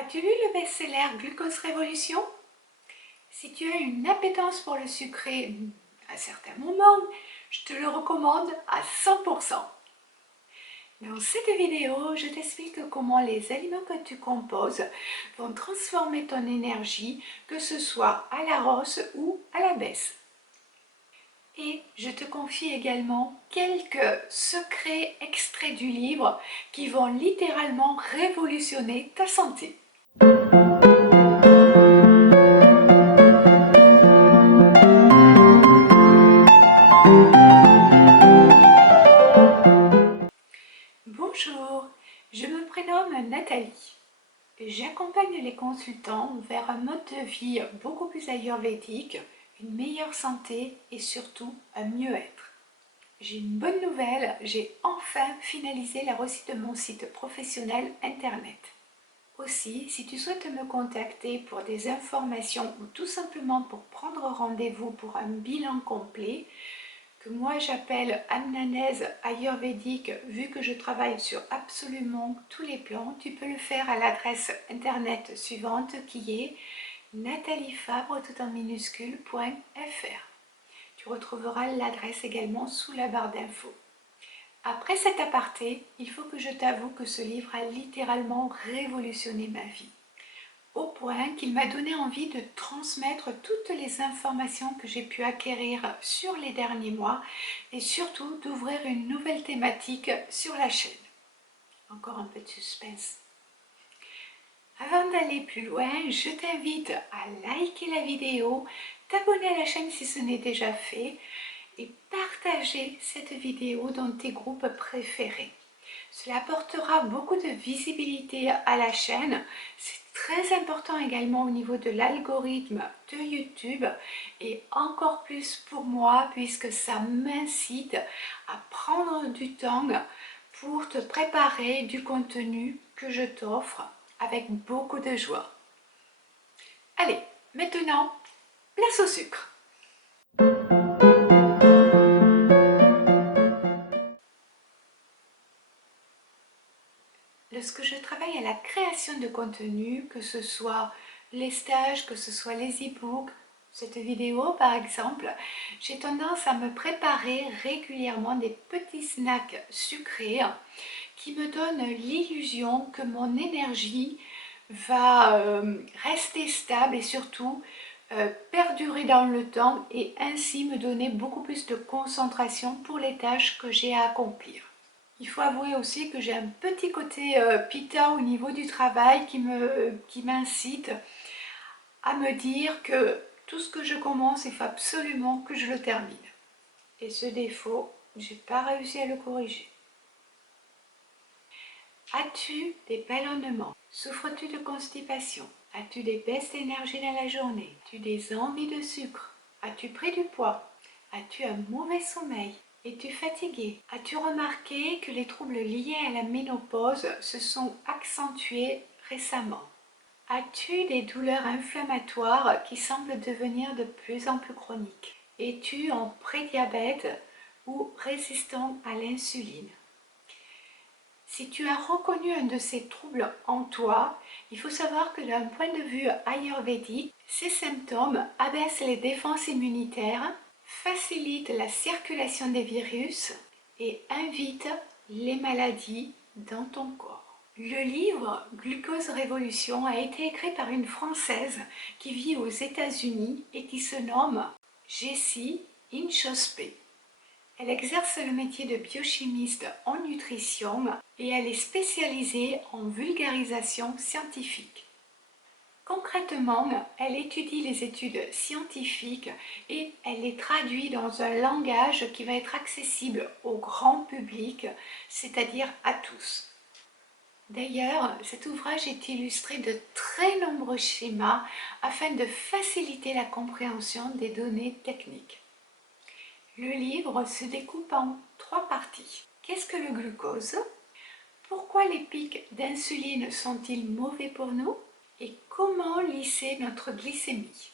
As-tu lu le best-seller Glucose Révolution? Si tu as une appétence pour le sucré à certains moments, je te le recommande à 100%. Dans cette vidéo, je t'explique comment les aliments que tu composes vont transformer ton énergie, que ce soit à la hausse ou à la baisse. Et je te confie également quelques secrets extraits du livre qui vont littéralement révolutionner ta santé. Bonjour, je me prénomme Nathalie. J'accompagne les consultants vers un mode de vie beaucoup plus ayurvédique, une meilleure santé et surtout un mieux-être. J'ai une bonne nouvelle, j'ai enfin finalisé la réussite de mon site professionnel internet. Aussi, si tu souhaites me contacter pour des informations ou tout simplement pour prendre rendez-vous pour un bilan complet, que moi j'appelle amnanaise ayurvédique, vu que je travaille sur absolument tous les plans, tu peux le faire à l'adresse internet suivante qui est nataliefabre tout en minuscule.fr. Tu retrouveras l'adresse également sous la barre d'infos. Après cet aparté, il faut que je t'avoue que ce livre a littéralement révolutionné ma vie, au point qu'il m'a donné envie de transmettre toutes les informations que j'ai pu acquérir sur les derniers mois et surtout d'ouvrir une nouvelle thématique sur la chaîne. Encore un peu de suspense. Avant d'aller plus loin, je t'invite à liker la vidéo, t'abonner à la chaîne si ce n'est déjà fait et partager cette vidéo dans tes groupes préférés. Cela apportera beaucoup de visibilité à la chaîne. C'est très important également au niveau de l'algorithme de YouTube et encore plus pour moi puisque ça m'incite à prendre du temps pour te préparer du contenu que je t'offre avec beaucoup de joie. Allez, maintenant, place au sucre. Lorsque je travaille à la création de contenu, que ce soit les stages, que ce soit les e-books, cette vidéo par exemple, j'ai tendance à me préparer régulièrement des petits snacks sucrés qui me donnent l'illusion que mon énergie va rester stable et surtout perdurer dans le temps et ainsi me donner beaucoup plus de concentration pour les tâches que j'ai à accomplir. Il faut avouer aussi que j'ai un petit côté pita au niveau du travail qui m'incite à me dire que tout ce que je commence, il faut absolument que je le termine. Et ce défaut, j'ai pas réussi à le corriger. As-tu des ballonnements? Souffres-tu de constipation? As-tu des baisses d'énergie dans la journée? As-tu des envies de sucre? As-tu pris du poids? As-tu un mauvais sommeil? Es-tu fatigué? As-tu remarqué que les troubles liés à la ménopause se sont accentués récemment? As-tu des douleurs inflammatoires qui semblent devenir de plus en plus chroniques? Es-tu en prédiabète ou résistant à l'insuline? Si tu as reconnu un de ces troubles en toi, il faut savoir que d'un point de vue ayurvédique, ces symptômes abaissent les défenses immunitaires, facilitent la circulation des virus et invitent les maladies dans ton corps. Le livre Glucose Révolution a été écrit par une Française qui vit aux États-Unis et qui se nomme Jessie Inchauspé. Elle exerce le métier de biochimiste en nutrition et elle est spécialisée en vulgarisation scientifique. Concrètement, elle étudie les études scientifiques et elle les traduit dans un langage qui va être accessible au grand public, c'est-à-dire à tous. D'ailleurs, cet ouvrage est illustré de très nombreux schémas afin de faciliter la compréhension des données techniques. Le livre se découpe en 3 parties. Qu'est-ce que le glucose? Pourquoi les pics d'insuline sont-ils mauvais pour nous? Et comment lisser notre glycémie?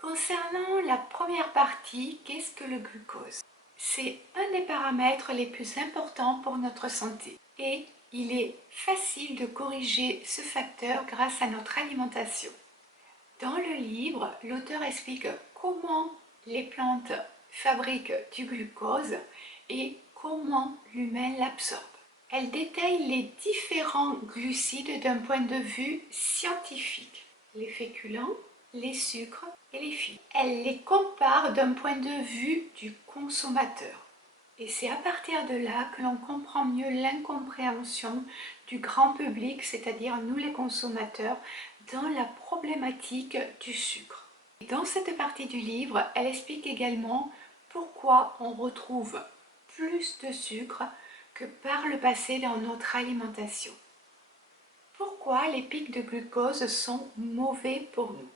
Concernant la première partie, qu'est-ce que le glucose? C'est un des paramètres les plus importants pour notre santé et il est facile de corriger ce facteur grâce à notre alimentation. Dans le livre, l'auteur explique comment les plantes fabriquent du glucose et comment l'humain l'absorbe. Elle détaille les différents glucides d'un point de vue scientifique, les féculents, les sucres et les fibres. Elle les compare d'un point de vue du consommateur. Et c'est à partir de là que l'on comprend mieux l'incompréhension du grand public, c'est-à-dire nous les consommateurs, dans la problématique du sucre. Et dans cette partie du livre, elle explique également pourquoi on retrouve plus de sucre que par le passé dans notre alimentation. Pourquoi les pics de glucose sont mauvais pour nous?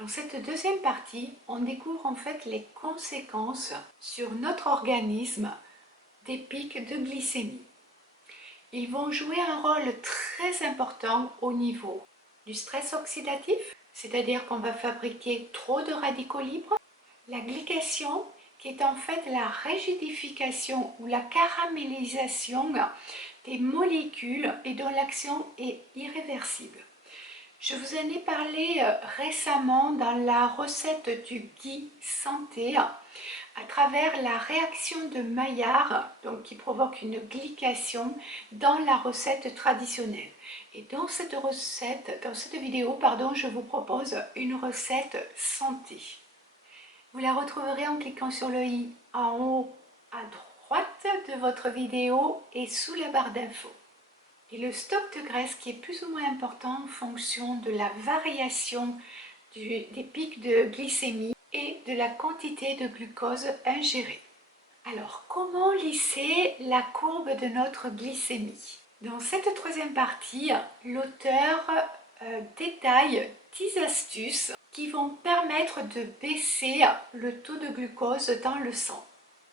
Dans cette deuxième partie, on découvre en fait les conséquences sur notre organisme des pics de glycémie. Ils vont jouer un rôle très important au niveau du stress oxydatif, c'est-à-dire qu'on va fabriquer trop de radicaux libres, la glycation, qui est en fait la rigidification ou la caramélisation des molécules et dont l'action est irréversible. Je vous en ai parlé récemment dans la recette du Gui Santé à travers la réaction de Maillard, donc qui provoque une glycation dans la recette traditionnelle. Et dans cette vidéo, je vous propose une recette santé. Vous la retrouverez en cliquant sur le i en haut à droite de votre vidéo et sous la barre d'infos. Et le stock de graisse qui est plus ou moins important en fonction de la variation des pics de glycémie et de la quantité de glucose ingérée. Alors, comment lisser la courbe de notre glycémie? Dans cette troisième partie, l'auteur détaille 10 astuces qui vont permettre de baisser le taux de glucose dans le sang.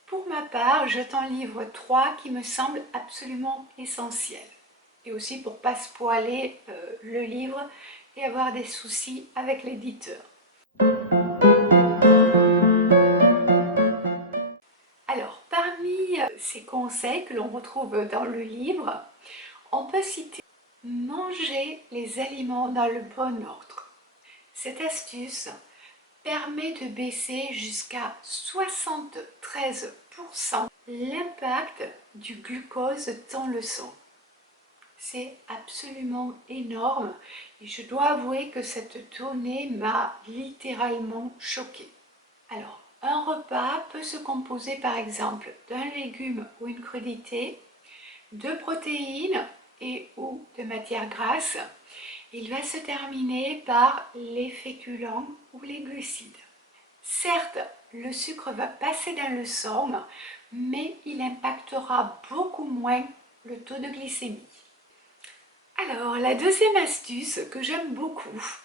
Pour ma part, je t'en livre 3 qui me semblent absolument essentiels. Et aussi pour ne pas spoiler le livre et avoir des soucis avec l'éditeur. Alors, parmi ces conseils que l'on retrouve dans le livre, on peut citer manger les aliments dans le bon ordre. Cette astuce permet de baisser jusqu'à 73% l'impact du glucose dans le sang. C'est absolument énorme et je dois avouer que cette donnée m'a littéralement choquée. Alors, un repas peut se composer par exemple d'un légume ou une crudité, de protéines et ou de matières grasses. Il va se terminer par les féculents ou les glucides. Certes, le sucre va passer dans le sang, mais il impactera beaucoup moins le taux de glycémie. Alors, la deuxième astuce que j'aime beaucoup,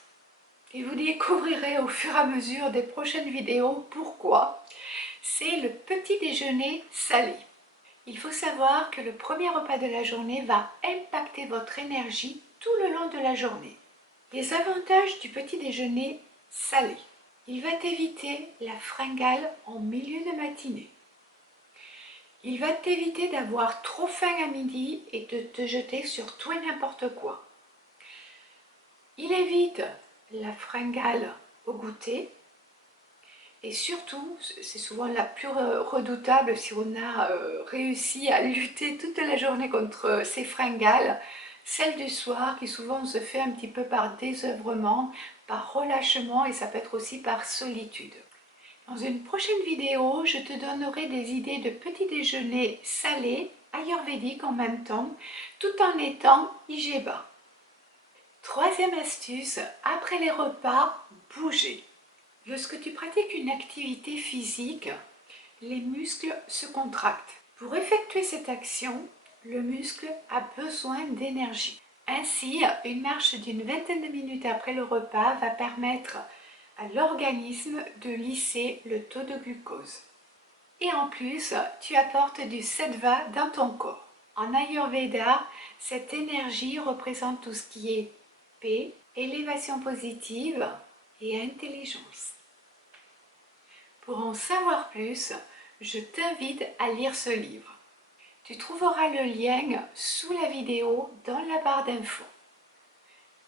et vous découvrirez au fur et à mesure des prochaines vidéos pourquoi, c'est le petit déjeuner salé. Il faut savoir que le premier repas de la journée va impacter votre énergie tout le long de la journée. Les avantages du petit déjeuner salé. Il va t'éviter la fringale en milieu de matinée. Il va t'éviter d'avoir trop faim à midi et de te jeter sur tout et n'importe quoi. Il évite la fringale au goûter. Et surtout, c'est souvent la plus redoutable si on a réussi à lutter toute la journée contre ces fringales, celle du soir qui souvent se fait un petit peu par désœuvrement, par relâchement et ça peut être aussi par solitude. Dans une prochaine vidéo, je te donnerai des idées de petits déjeuners salés, ayurvédiques en même temps, tout en étant IGBA. Troisième astuce, après les repas, bouger. Lorsque tu pratiques une activité physique, les muscles se contractent. Pour effectuer cette action, le muscle a besoin d'énergie. Ainsi, une marche d'une vingtaine de minutes après le repas va permettre à l'organisme de lisser le taux de glucose. Et en plus, tu apportes du sattva dans ton corps. En Ayurveda, cette énergie représente tout ce qui est paix, élévation positive et intelligence. Pour en savoir plus, je t'invite à lire ce livre. Tu trouveras le lien sous la vidéo dans la barre d'infos.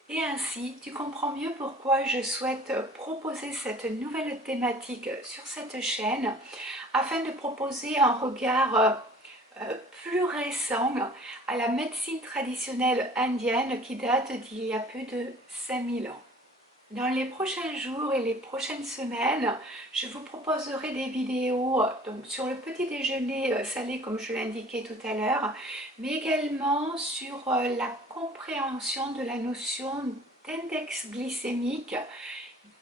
Et ainsi, tu comprends mieux pourquoi je souhaite proposer cette nouvelle thématique sur cette chaîne afin de proposer un regard plus récent à la médecine traditionnelle indienne qui date d'il y a plus de 5000 ans. Dans les prochains jours et les prochaines semaines, je vous proposerai des vidéos donc sur le petit déjeuner salé comme je l'indiquais tout à l'heure, mais également sur la compréhension de la notion d'index glycémique,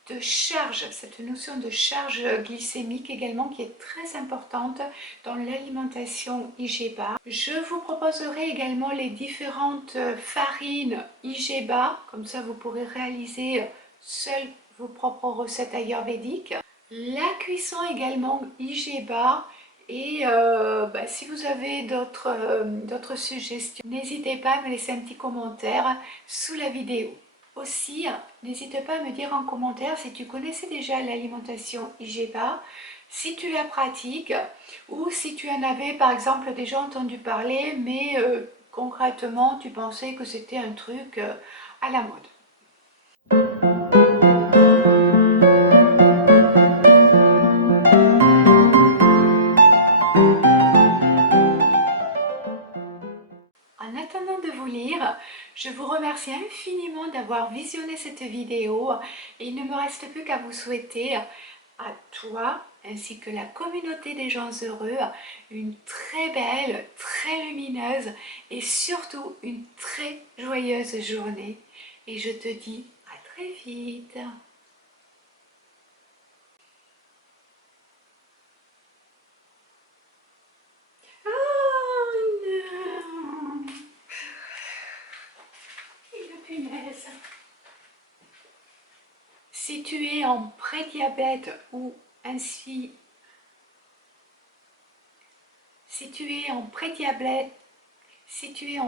de charge, cette notion de charge glycémique également qui est très importante dans l'alimentation IGBA. Je vous proposerai également les différentes farines IGBA, comme ça vous pourrez réaliser seules vos propres recettes ayurvédiques. La cuisson également IGBA et si vous avez d'autres suggestions, n'hésitez pas à me laisser un petit commentaire sous la vidéo. Aussi, n'hésite pas à me dire en commentaire si tu connaissais déjà l'alimentation IGBA, si tu la pratiques ou si tu en avais par exemple déjà entendu parler mais concrètement tu pensais que c'était un truc à la mode. En attendant de vous lire, je vous remercie infiniment d'avoir visionné cette vidéo et il ne me reste plus qu'à vous souhaiter à toi ainsi que la communauté des gens heureux une très belle, très lumineuse et surtout une très joyeuse journée. Et je te dis à très vite. Oh non! Et la punaise! Si tu es en prédiabète ou ainsi, si tu es en prédiabète, si tu es